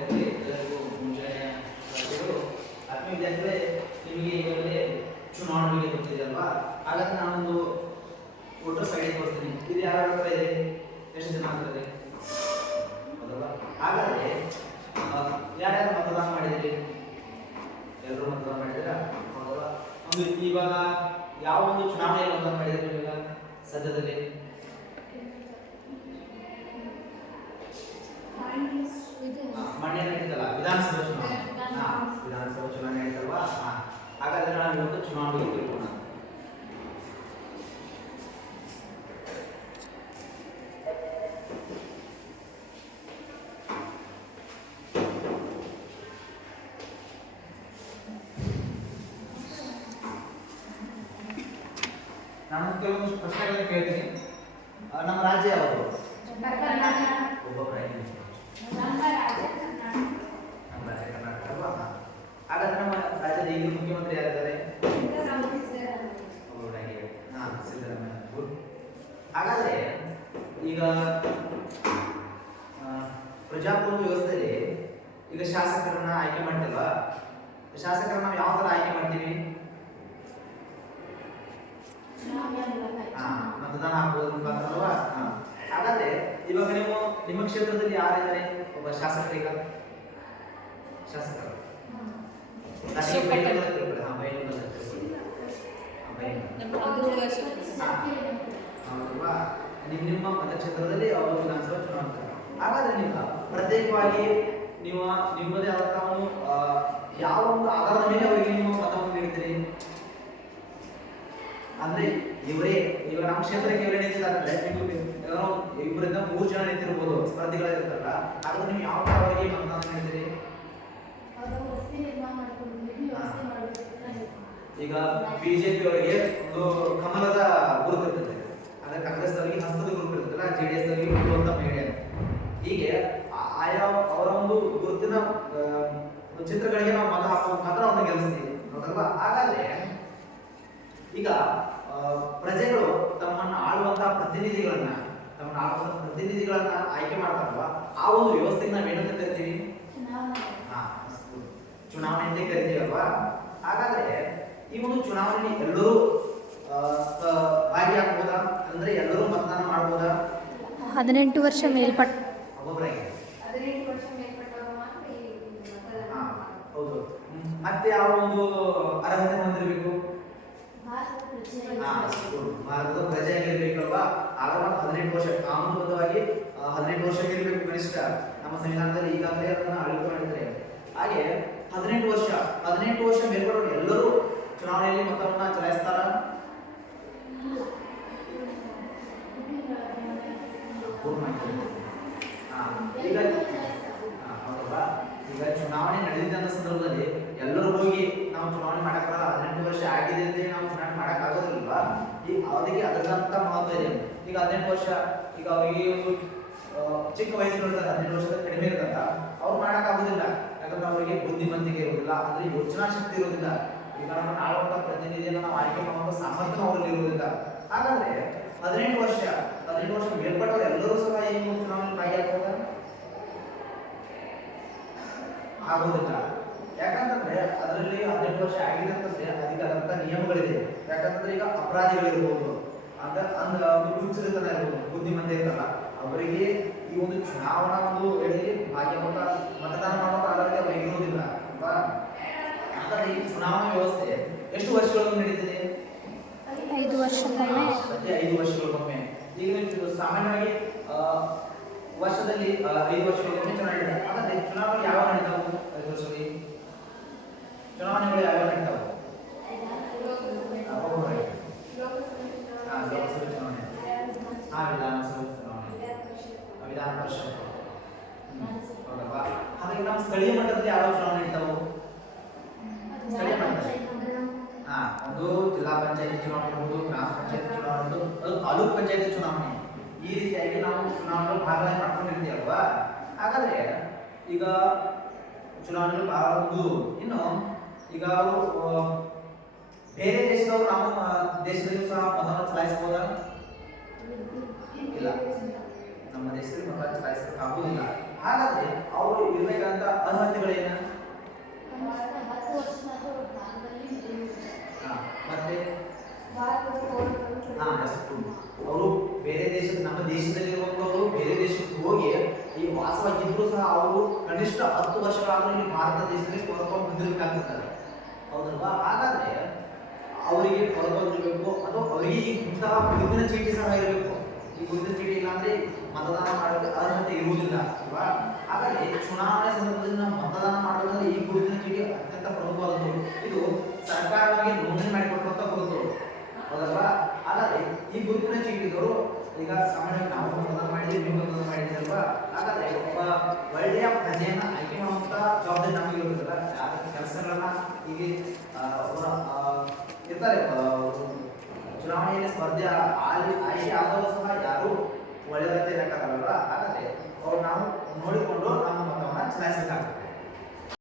ವಿದ್ಯಾರ್ಥಿಗಳೇ ಎಲ್ಲರಿಗೂ ಮುಂಜಾನೆ. ಆತ್ಮೀಯ ಅಂದರೆ ನಿಮಗೆ ಈಗಾಗಲೇ ಚುನಾವಣೆಗೆ ಗೊತ್ತಿದೆ ಅಲ್ವಾ ಹಾಗಾದ್ರೆ ನಾನೊಂದು ವೋಟರ್ಸ್ ಐಡಿ ಕೊಡ್ತೀನಿ. ಇದು ಯಾರ ಹತ್ರ ಇದೆ? ಎಷ್ಟು ಜನ ಹತ್ರ ಇದೆ? ಹಾಗಾದ್ರೆ ಯಾರ್ಯಾರು ಮತದಾನ ಮಾಡಿದ್ರಿ? ಎಲ್ಲರೂ ಮತದಾನ ಮಾಡಿದ್ದೀರಾ? ಹೌದಲ್ವಾ ಒಂದು ಇವಾಗ ಯಾವ ಒಂದು ಚುನಾವಣೆಯಲ್ಲಿ ಮತದಾನ ಮಾಡಿದ್ರಿ ಇವಾಗ ಸದ್ಯದಲ್ಲಿ? ಆ, ಮೊನ್ನೆ ನಡೀತಲ್ಲ ವಿಧಾನಸಭಾ ಚುನಾವಣೆ. ವಿಧಾನಸಭಾ ಚುನಾವಣೆ ನಡೀತಲ್ವಾ. ಹಾಗಾದ್ರೆ ನಾವು ಇವತ್ತು ಚುನಾವಣೆ ತಿಳ್ಕೊಳ್ಳೋಣ. ನಾನು ಕೆಲವೊಂದು ಪ್ರಶ್ನೆಗಳನ್ನು ಕೇಳ್ತೀನಿ. ನಮ್ಮ ರಾಜ್ಯ ಯಾವುದು? ನಮ್ಮ ಹಾಗಾದ್ರೆ ನಮ್ಮ ರಾಜ್ಯದ ಈಗಿನ ಮುಖ್ಯಮಂತ್ರಿ ಯಾರಿದ್ದಾರೆ ಹಾಗಾದ್ರೆ ಈಗ ಪ್ರಜಾಪ್ರಭುತ್ವ ವ್ಯವಸ್ಥೆಯಲ್ಲಿ ಈಗ ಶಾಸಕರನ್ನ ಆಯ್ಕೆ ಮಾಡ್ತಲ್ವಾ? ಶಾಸಕರನ್ನ ನಾವು ಯಾವ ತರ ಆಯ್ಕೆ ಮಾಡ್ತೀವಿ ಮತದಾನ ಹಾಕುವುದ್ರ ಮುಖಾಂತರ ಅಲ್ವಾ? ಇವಾಗ ನಿಮ್ಮ ನಿಮ್ಮ ಕ್ಷೇತ್ರದಲ್ಲಿ ಯಾರಿದ್ದಾರೆ? ಒಬ್ಬ ಶಾಸಕರೀಗ ಶಾಸಕರು. ನಿಮ್ಮ ನಿಮ್ಮ ಮತಕ್ಷೇತ್ರದಲ್ಲಿ ಅವರು ವಿಧಾನಸಭಾ ಚುನಾವಣೆ ಹಾಗಾದ್ರೆ ನಿಮ್ಮ ಪ್ರತ್ಯೇಕವಾಗಿ ನೀವು ನಿಮ್ಮದೇ ಆದಂತಹ ಒಂದು ಆ, ಯಾವ ಒಂದು ಆಧಾರದ ಮೇಲೆ ಅವರಿಗೆ ನಿಮ್ಮ ಮತವನ್ನು ನೀಡ್ತೀರಿ ಅಂದ್ರೆ ಇವರೇ ಇವಾಗ ನಮ್ಮ ಕ್ಷೇತ್ರಕ್ಕೆ ಇವರೇ ನಿಂತಿದ್ದಾರೆ ಇಬ್ಬರಿಂದ ಮೂರು ಜನ. ನಿಂತಿರ್ಬೋದು ಸ್ಪರ್ಧಿಗಳಿರ್ತಾರಲ್ಲ ಹಾಗಾದ್ರೆ ನೀವು ಯಾವ ತರ ಅವರಿಗೆ ಮತದಾನ ಮಾಡಿದ್ರಿ ಈಗ ಬಿಜೆಪಿ ಅವರಿಗೆ ಒಂದು ಕಮಲದ ಗುರುತು ಇರ್ತದೆ. ಅಂದ್ರೆ ಕಾಂಗ್ರೆಸ್ ಅವರಿಗೆ ಹಸ್ತದ ಗುರುತು ಇರ್ತದಲ್ಲ ಜೆ ಡಿ ಎಸ್ ಅವರಿಗೆ ಮೇಡೆ ಹೀಗೆ ಆಯಾ ಅವರ ಒಂದು ಗುರುತಿನ ಚಿತ್ರಗಳಿಗೆ ನಾವು ಮತ ಹಾಕುವ ಮಾತ್ರ ಅವ್ರನ್ನ ಗೆಲ್ಲಿಸ್ತೀವಿ. ಹೌದಲ್ವಾ? ಹಾಗಾದ್ರೆ ಈಗ ಪ್ರಜೆಗಳು ತಮ್ಮನ್ನು ಆಳುವಂತಹ ಪ್ರತಿನಿಧಿಗಳನ್ನ ತಮ್ಮನ್ನ ಆಳುವಂತಹ ಪ್ರತಿನಿಧಿಗಳನ್ನ ಆಯ್ಕೆ ಮಾಡ್ತಾರಲ್ವಾ? ಆ ಒಂದು ವ್ಯವಸ್ಥೆಗೆ ನಾವು ಏನಂತ ಕರಿತೀವಿ? ಹಾ, ಚುನಾವಣೆ ಅಂತ ಕರಿತೀವಲ್ವಾ? ಹಾಗಾದ್ರೆ ಈ ಒಂದು ಚುನಾವಣೆಯಲ್ಲಿ ಎಲ್ಲರೂ ಭಾಗಿಯಾಗಬಹುದಾ ಅಂದ್ರೆ ಎಲ್ಲರೂ ಮತದಾನ ಮಾಡಬಹುದಾ ಹದಿನೆಂಟು ವರ್ಷ ಮೇಲ್ಪಟ್ಟ ಒಬ್ಬೊಬ್ಬರಾಗಿ ಹಾ ಹೌದು. ಮತ್ತೆ ಯಾವ ಒಂದು ಅರ್ಹತೆ ಹೊಂದಿರಬೇಕು. ಭಾರತದ ಪ್ರಜೆಯಾಗಿರ್ಬೇಕಲ್ವಾ ಆಗ ಹದಿನೆಂಟು ವರ್ಷ ಕಾನೂನುಬದ್ಧವಾಗಿ ಹದಿನೆಂಟು ವರ್ಷ ಇರಬೇಕು ಕನಿಷ್ಠ. ನಮ್ಮ ಸಂವಿಧಾನದಲ್ಲಿ ಈಗಾಗಲೇ ಅದನ್ನ ಆಳ್ವಿಕೆ ಮಾಡಿದ್ದಾರೆ. ಹಾಗೆ ಹದಿನೆಂಟು ವರ್ಷ ಹದಿನೆಂಟು ವರ್ಷ ಮೇಲ್ಪಟ್ಟವರು ಎಲ್ಲರೂ ಚುನಾವಣೆಯಲ್ಲಿ ಮತವನ್ನ ಚಲಾಯಿಸ್ತಾರ? ಈಗ ಈಗ ಚುನಾವಣೆ ನಡೆದಿದ್ದಂಥ ಸಂದರ್ಭದಲ್ಲಿ ಎಲ್ಲರೂ ಹೋಗಿ ನಾವು ಚುನಾವಣೆ ಮಾಡಕ್ಕ ಹದಿನೆಂಟು ವರ್ಷ ಆಗಿದೆ ಅಂತ ನಾವು ಚುನಾವಣೆ ಮಾಡಕ್ ಈಗ ಅವರಿಗೆ ಅದರಂತ ಮಹತ್ವ ಇದೆ. ಈಗ ಹದಿನೆಂಟು ವರ್ಷ, ಈಗ ಅವರಿಗೆ ಒಂದು ಚಿಕ್ಕ ವಯಸ್ಸು ಇರ್ತಾರೆ, ಹದಿನೆಂಟು ವರ್ಷದ ಕಡಿಮೆ ಇರ್ತಂತ ಅವ್ರು ಮಾಡಕ್ ಆಗೋದಿಲ್ಲ ಯಾಕಂದ್ರೆ ಅವರಿಗೆ ಬುದ್ಧಿಮಂತಿಕೆ ಇರೋದಿಲ್ಲ ಅಂದ್ರೆ ಯೋಚನಾ ಶಕ್ತಿ ಇರೋದಿಲ್ಲ ಈಗ ನಮ್ಮ ಆಳುವಂಥ ಪ್ರತಿನಿಧಿಯನ್ನು ನಾವು ಆಯ್ಕೆ ಮಾಡುವಂತ ಸಾಮರ್ಥ್ಯ ಅವರಲ್ಲಿ ಇರೋದಿಲ್ಲ ಹಾಗಾದ್ರೆ ಹದಿನೆಂಟು ವರ್ಷ ಹದಿನೆಂಟು ವರ್ಷ ಮೇಲ್ಪಟ್ಟವರು ಎಲ್ಲರೂ ಸಹ ಒಂದು ಚುನಾವಣೆ ಭಾಗಿಯಾಗ್ಬೋದಾ ಆಗೋದಿಲ್ಲ. ಯಾಕಂತಂದ್ರೆ ಅದರಲ್ಲಿ ಹದಿನೆಂಟು ವರ್ಷ ಆಗಿದೆ ಅಂತಂದ್ರೆ ಅದಕ್ಕೆ ಆದಂತ ನಿಯಮಗಳಿದೆ. ಯಾಕಂತಂದ್ರೆ ಈಗ ಅಪರಾಧಿಗಳಿರ್ಬೋದು ಅಂದ್ರೆ ಅಂದ ಹುಚ್ಚರಿತನ ಇರ್ಬೋದು ಬುದ್ಧಿಮಂತೆ ಇರ್ತಲ್ಲ ಅವರಿಗೆ ಈ ಒಂದು ಚುನಾವಣಾ ಒಂದು ವೇಳೆಯಲ್ಲಿ ಭಾಗ್ಯವಂತ ಮತದಾನ ಮಾಡುವಂತ ಅರ್ಹತೆ ಅವರಿಗೆ ಇರುವುದಿಲ್ಲ. ಅಲ್ವಾ ಹಾಗಾದ್ರೆ ಈ ಚುನಾವಣಾ ವ್ಯವಸ್ಥೆ ಎಷ್ಟು ವರ್ಷಗಳನ್ನು ನಡೀತಿದೆ? ಐದು ವರ್ಷಕ್ಕೊಮ್ಮೆ. ಪ್ರತಿ ಐದು ವರ್ಷಗಳಿಗೊಮ್ಮೆ ಈಗ ಸಾಮಾನ್ಯವಾಗಿ ವರ್ಷದಲ್ಲಿ ಐದು ವರ್ಷಗಳಿಗೊಮ್ಮೆ ಚುನಾವಣೆ ಅಂದ್ರೆ ಚುನಾವಣೆ ಯಾವಾಗ ನಡೀತಾವು? ಐದು ವರ್ಷದಲ್ಲಿ? ಚುನಾವಣೆಗಳು ಯಾವ ನಡೀತಾವೆ ಲೋಕಸಭೆ ಚುನಾವಣೆ. ಆ, ವಿಧಾನಸಭೆ ಚುನಾವಣೆ. ವಿಧಾನ ಪರಿಷತ್. ಹಾಗಾಗಿ ನಮ್ಮ ಸ್ಥಳೀಯ ಮಟ್ಟದಲ್ಲಿ ಯಾವ ಚುನಾವಣೆ ನಡೀತಾವು? ಸ್ಥಳೀಯ ಮಟ್ಟದಲ್ಲಿ. ಹಾ ಒಂದು ಜಿಲ್ಲಾ ಪಂಚಾಯತಿ ಚುನಾವಣೆ ಇರ್ಬೋದು, ಗ್ರಾಮ ಪಂಚಾಯತ್ ಚುನಾವಣೆ ಇರ್ಬೋದು, ಅದು ತಾಲೂಕ್ ಪಂಚಾಯತಿ ಚುನಾವಣೆ. ಈ ರೀತಿಯಾಗಿ ನಾವು ಚುನಾವಣೆ ಭಾಗವಾಗಿ ಮಾಡ್ಕೊಂಡಿರ್ತೀವಿ ಅಲ್ವಾ ಹಾಗಾದ್ರೆ ಈಗ ಚುನಾವಣೆಗಳು ಭಾಗ ಇನ್ನು ಈಗ ಅವರು ಬೇರೆ ದೇಶದವರು ನಮ್ಮ ಆ, ದೇಶದಲ್ಲೂ ಸಹ ಮತವನ್ನು ಚಲಾಯಿಸಬಹುದಾ? ಇಲ್ಲ. ನಮ್ಮ ದೇಶದಲ್ಲಿ ಮತ ಚಲಾಯಿಸಲಿಕ್ಕೆ ಆಗುವುದಿಲ್ಲ. ಹಾಗಾದ್ರೆ ಅವರು ಇರ್ಬೇಕಂತ ಅರ್ಹತೆಗಳೇನ ಹಾ, ಮತ್ತೆ ಹಾ, ಅಷ್ಟು. ಅವರು ಬೇರೆ ದೇಶದ ನಮ್ಮ ದೇಶದಲ್ಲಿರುವಂತವರು ಬೇರೆ ದೇಶಕ್ಕೆ ಹೋಗಿ ಈ ವಾಸವಾಗಿದ್ರು ಸಹ ಅವರು ಕನಿಷ್ಠ ಹತ್ತು ವರ್ಷಗಳಾದ್ರೂ ಇಲ್ಲಿ ಭಾರತ ದೇಶದಲ್ಲಿ ಹೊರಕೊಂಡು ಬಂದಿರಬೇಕಾಗ್ತದೆ. ಹೌದಲ್ವಾ? ಹಾಗಾದ್ರೆ ಅವರಿಗೆ ಹೊರಬಂದಿರಬೇಕು ಅಥವಾ ಅವರಿಗೆ ಇಂತಹ ಗುರುತಿನ ಚೀಟಿ ಸಹ ಇರಬೇಕು. ಈ ಗುರುತಿನ ಚೀಟಿ ಇಲ್ಲ ಮತದಾನ ಮಾಡೋಕೆ ಅರ್ಹತೆ ಇರುವುದಿಲ್ಲ, ಅಲ್ವಾ? ಹಾಗಾಗಿ ಚುನಾವಣೆ ಸಂದರ್ಭದಲ್ಲಿ ನಾವು ಮತದಾನ ಮಾಡೋದ್ರಲ್ಲಿ ಈ ಗುರುತಿನ ಚೀಟಿ ಅತ್ಯಂತ ಪ್ರಮುಖವಾದದ್ದು. ಇದು ಸರ್ಕಾರವಾಗಿ ನೋಂದಣಿ ಮಾಡಿಕೊಟ್ಟಂತ ಗುರುತು. ಹೌದಲ್ವಾ? ಹಾಗಾದ್ರೆ ಈ ಗುರುತಿನ ಚೀಟಿದವರು ಈಗ ಸಾಮಾನ್ಯವಾಗಿ ನಾವು ಮತದಾನ ಮಾಡಿದ್ವಿ ನೀವು ಮತದಾನ ಮಾಡಿದ್ರಲ್ವಾ ಹಾಗಾದ್ರೆ ಒಬ್ಬ ಒಳ್ಳೆಯ ಪ್ರಜೆಯನ್ನ ಆಯ್ಕೆ ಮಾಡುವಂತ ಜವಾಬ್ದಾರಿ ನಮಗೆ ಇರುತ್ತಲ್ಲ ಯಾವ ಕೆಲಸಗಳನ್ನ ಹೀಗೆ ಇರ್ತಾರೆ ಚುನಾವಣೆಯಲ್ಲಿ ಸ್ಪರ್ಧೆ ಆಗಿ ಆಯ್ಕೆ ಆದವರು ಸಹ ಯಾರು ಒಳ್ಳೆಯದಂತೆ ಇರಕ್ಕಾಗಲ್ಲ ಹಾಗಾದ್ರೆ ಅವ್ರು ನಾವು ನೋಡಿಕೊಂಡು